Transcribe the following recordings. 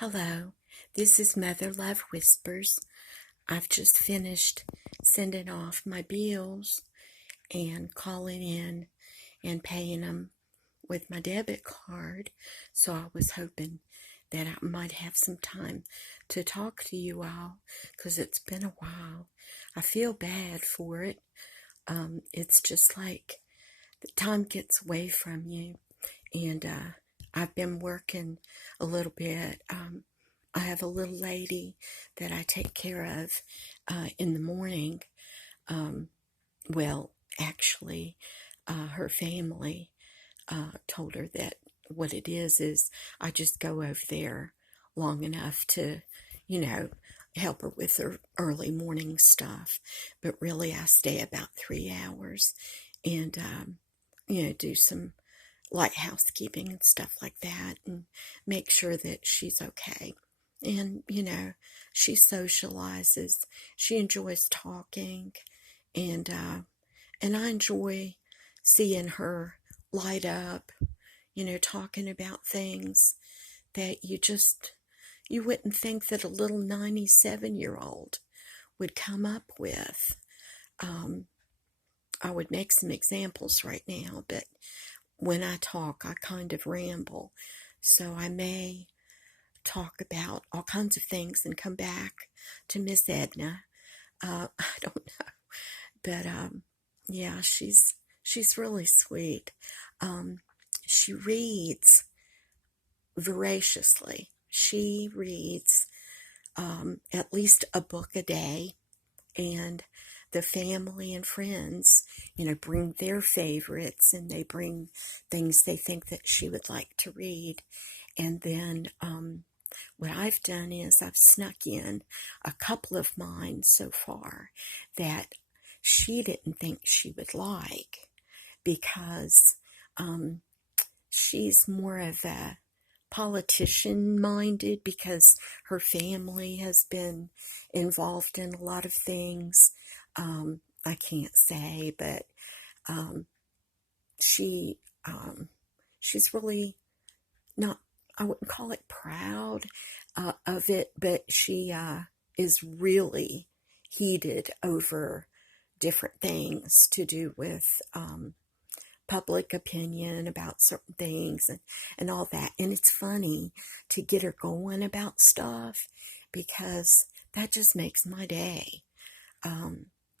Hello, this is Mother Love Whispers. I've just finished sending off my bills and calling in and paying them with my debit card. So I was hoping that I might have some time to talk to you all because it's been a while. I feel bad for it. It's just like the time gets away from you, and I've been working a little bit. I have a little lady that I take care of in the morning. Um, well, actually, her family told her that what it is I just go over there long enough to, you know, help her with her early morning stuff. But really, I stay about 3 hours and, do some light housekeeping and stuff like that and make sure that she's okay. And, she socializes. She enjoys talking and I enjoy seeing her light up, talking about things that you wouldn't think that a little 97-year-old would come up with. Um, I would make some examples right now, but when I talk, I kind of ramble. So I may talk about all kinds of things and come back to Miss Edna. I don't know, but yeah, she's really sweet. Um, she reads voraciously. She reads at least a book a day, and the family and friends, bring their favorites and they bring things they think that she would like to read. And then what I've done is I've snuck in a couple of mine so far that she didn't think she would like because she's more of a politician minded because her family has been involved in a lot of things. I can't say, but um, she she's really not, I wouldn't call it proud of it, but she is really heated over different things to do with public opinion about certain things and all that. And it's funny to get her going about stuff because that just makes my day,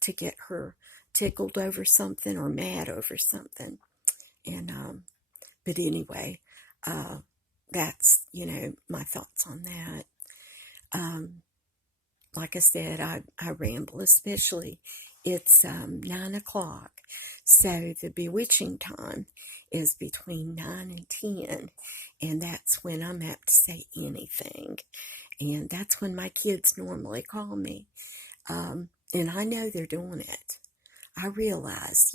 to get her tickled over something or mad over something. And, but anyway, that's, my thoughts on that. Like I said, I ramble, especially it's 9 o'clock. So the bewitching time is between 9 and 10. And that's when I'm apt to say anything. And that's when my kids normally call me. And I know they're doing it. I realize,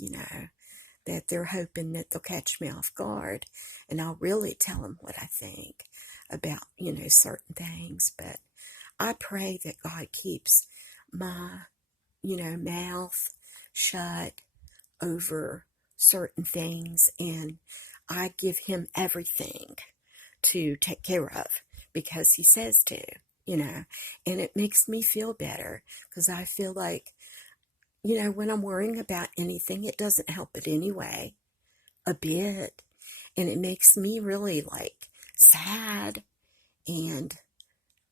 that they're hoping that they'll catch me off guard. And I'll really tell them what I think about, certain things. But I pray that God keeps my, mouth shut over certain things, and I give him everything to take care of because he says to, and it makes me feel better because I feel like, when I'm worrying about anything, it doesn't help it anyway, a bit. And it makes me really like sad and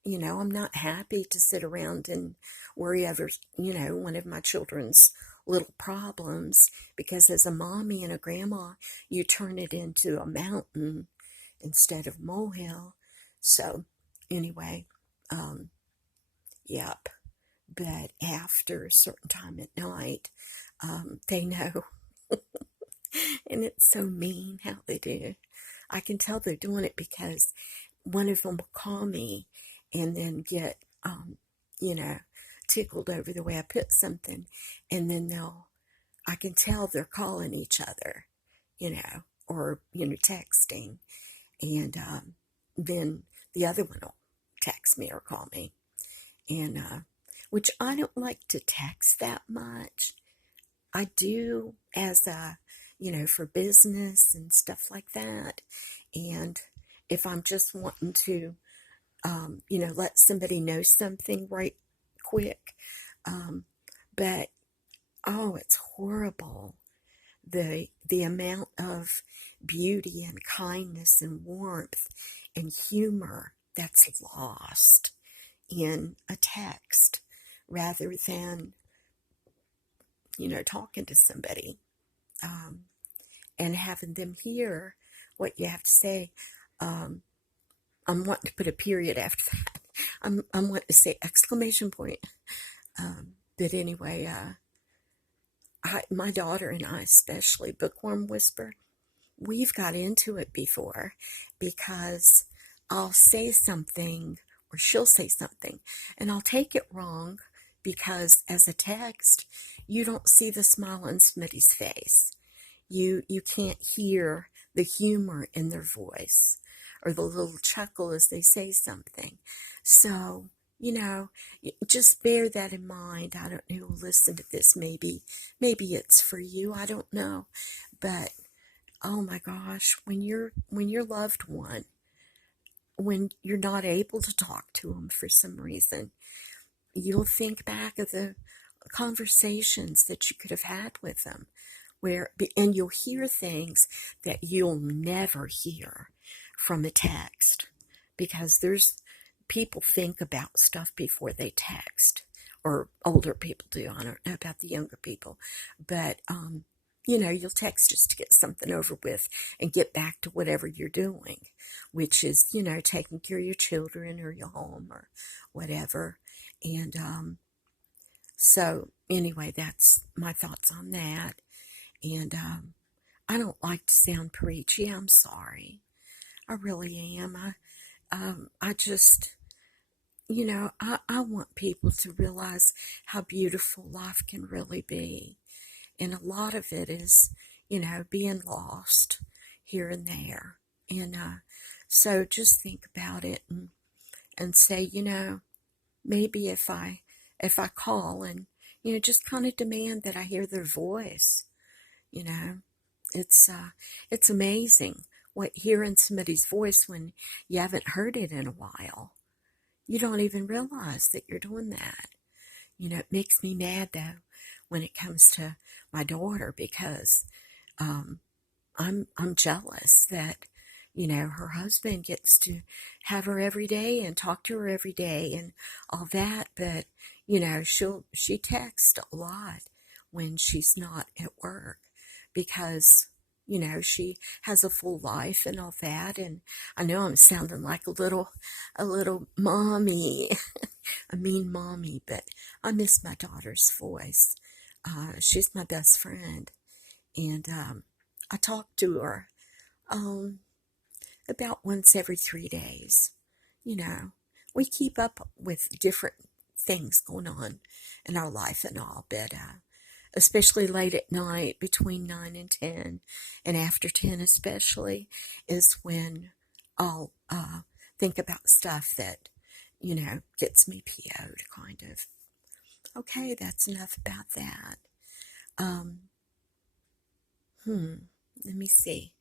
I'm not happy to sit around and worry over, one of my children's little problems because as a mommy and a grandma, you turn it into a mountain instead of molehill. So anyway, yep. But after a certain time at night, they know. And it's so mean how they do. I can tell they're doing it because one of them will call me and then get, you know, tickled over the way I put something. And then I can tell they're calling each other, or, texting. And then the other one will text me or call me. And, which I don't like to text that much. I do as for business and stuff like that. And if I'm just wanting to let somebody know something right quick. But oh, it's horrible. The amount of beauty and kindness and warmth and humor that's lost in a text rather than, talking to somebody, and having them hear what you have to say. I'm wanting to put a period after that. I'm wanting to say exclamation point. But anyway, my daughter and I, especially, Bookworm Whisper, we've got into it before because I'll say something or she'll say something and I'll take it wrong because as a text, you don't see the smile on somebody's face. You can't hear the humor in their voice or the little chuckle as they say something. So, just bear that in mind. I don't know who will listen to this. Maybe it's for you. I don't know. But oh my gosh, when your loved one, when you're not able to talk to them for some reason, you'll think back of the conversations that you could have had with them, and you'll hear things that you'll never hear from a text, because people think about stuff before they text, or older people do. I don't know about the younger people, but you'll text just to get something over with and get back to whatever you're doing, which is, taking care of your children or your home or whatever. And so anyway, that's my thoughts on that. And I don't like to sound preachy. I'm sorry. I really am. I just, I want people to realize how beautiful life can really be. And a lot of it is, being lost here and there. And so just think about it and say, maybe if I call and, just kind of demand that I hear their voice, it's amazing hearing somebody's voice when you haven't heard it in a while. You don't even realize that you're doing that. It makes me mad though when it comes to my daughter, because I'm shealous that her husband gets to have her every day and talk to her every day and all that, but she texts a lot when she's not at work because she has a full life and all that. And I know I'm sounding like a little mommy, a mean mommy, but I miss my daughter's voice. She's my best friend, and I talk to her about once every 3 days. We keep up with different things going on in our life and all, but especially late at night between 9 and 10, and after 10 especially, is when I'll think about stuff that, gets me PO'd, kind of. Okay, that's enough about that. Let me see.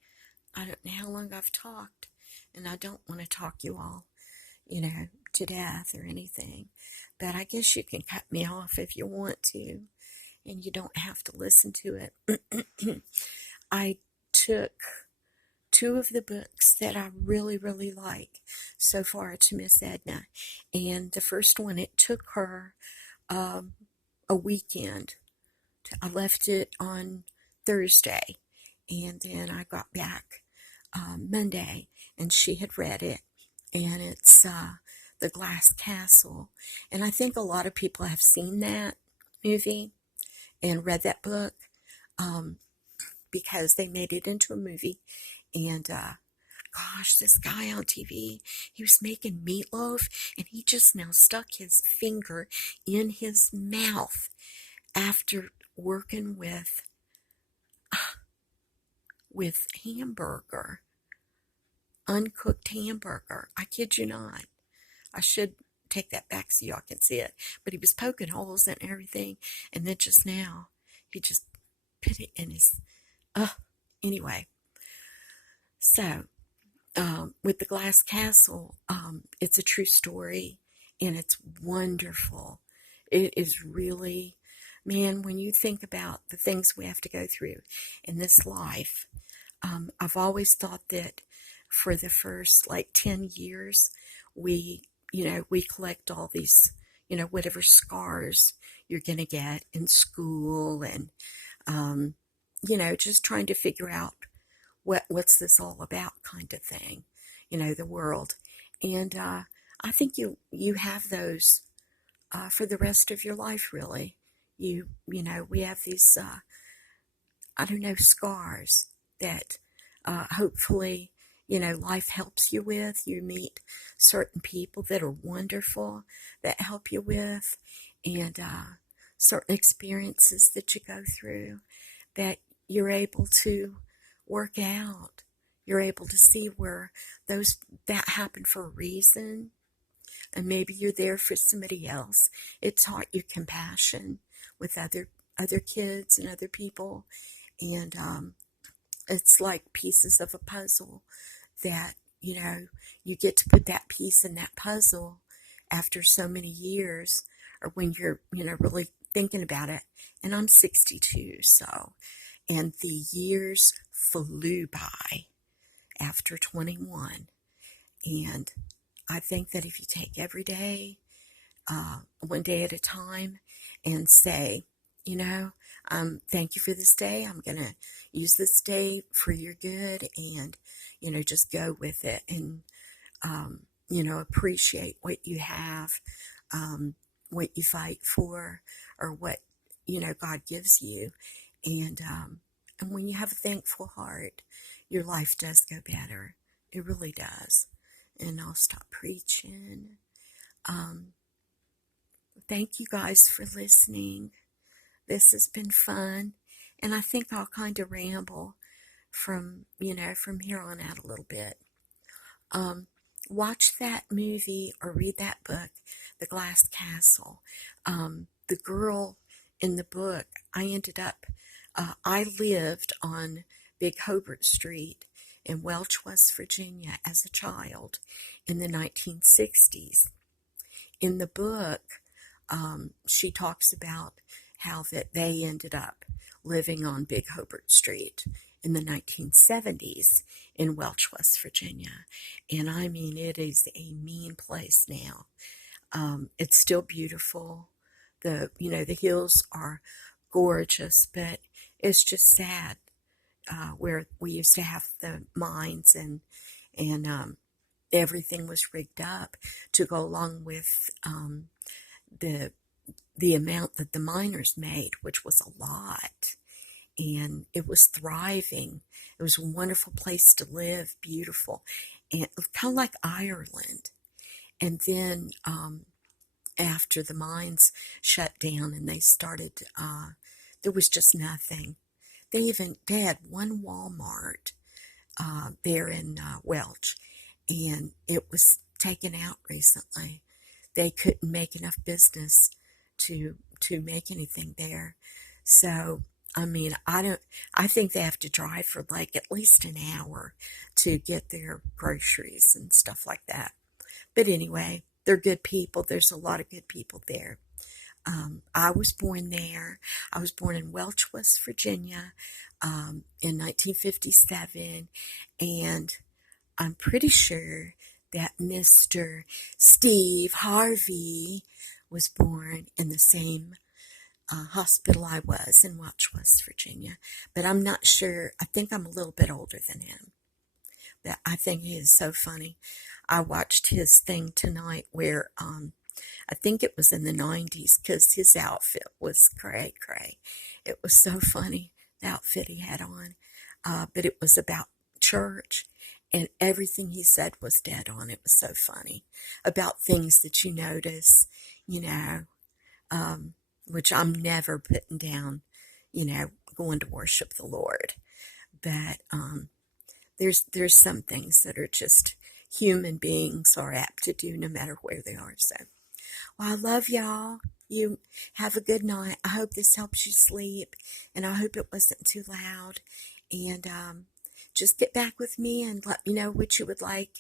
I don't know how long I've talked, and I don't want to talk you all, to death or anything, but I guess you can cut me off if you want to, and you don't have to listen to it. I took 2 of the books that I really, really like so far to Miss Edna, and the first one, it took her a weekend. I left it on Thursday, and then I got back Monday, and she had read it, and it's The Glass Castle, and I think a lot of people have seen that movie and read that book because they made it into a movie. And gosh, this guy on TV, he was making meatloaf, and he just now stuck his finger in his mouth after working with hamburger, uncooked hamburger. I kid you not. I should take that back so y'all can see it. But he was poking holes and everything, and then just now he just put it in his. Anyway, so with the Glass Castle, it's a true story and it's wonderful. It is really, man, when you think about the things we have to go through in this life, I've always thought that for the first like 10 years, we, we collect all these, whatever scars you're going to get in school and, um, just trying to figure out what's this all about kind of thing, the world. And I think you have those for the rest of your life, really. We have these, I don't know, scars that hopefully, life helps you with. You meet certain people that are wonderful that help you with, and certain experiences that you go through that you're able to work out. You're able to see where that happened for a reason, and maybe you're there for somebody else. It taught you compassion with other kids and other people, and it's like pieces of a puzzle that you get to put that piece in that puzzle after so many years, or when you're really thinking about it. And I'm 62, so, and the years flew by after 21. And I think that if you take every day, one day at a time, and say, thank you for this day. I'm going to use this day for your good, and, just go with it, and, appreciate what you have, what you fight for, or what, God gives you. And when you have a thankful heart, your life does go better. It really does. And I'll stop preaching. Thank you guys for listening. This has been fun. And I think I'll kind of ramble from here on out a little bit. Watch that movie or read that book, The Glass Castle. The girl in the book, I lived on Big Hobart Street in Welch, West Virginia as a child in the 1960s. In the book, she talks about how that they ended up living on Big Hobart Street in the 1970s in Welch, West Virginia. And I mean, it is a mean place now. It's still beautiful. The hills are gorgeous, but it's just sad where we used to have the mines, and everything was rigged up to go along with the amount that the miners made, which was a lot. And it was thriving. It was a wonderful place to live, beautiful, and kind of like Ireland. And then after the mines shut down and they started, there was just nothing. They had one Walmart there in Welch, and it was taken out recently. They couldn't make enough business to make anything there. So, I mean, I think they have to drive for like at least an hour to get their groceries and stuff like that. But anyway, they're good people. There's a lot of good people there. I was born there. I was born in Welch, West Virginia, in 1957, and I'm pretty sure that Mr. Steve Harvey was born in the same hospital I was in Welch, West Virginia. But I'm not sure. I think I'm a little bit older than him. But I think he is so funny. I watched his thing tonight where I think it was in the 90s, because his outfit was cray. It was so funny, the outfit he had on. But it was about church, and everything he said was dead on. It was so funny about things that you notice, which I'm never putting down, going to worship the Lord. But there's some things that are just human beings are apt to do no matter where they are. So, well, I love y'all. You have a good night. I hope this helps you sleep, and I hope it wasn't too loud. And just get back with me and let me know what you would like,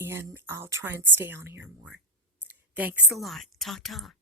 and I'll try and stay on here more. Thanks a lot. Ta-ta.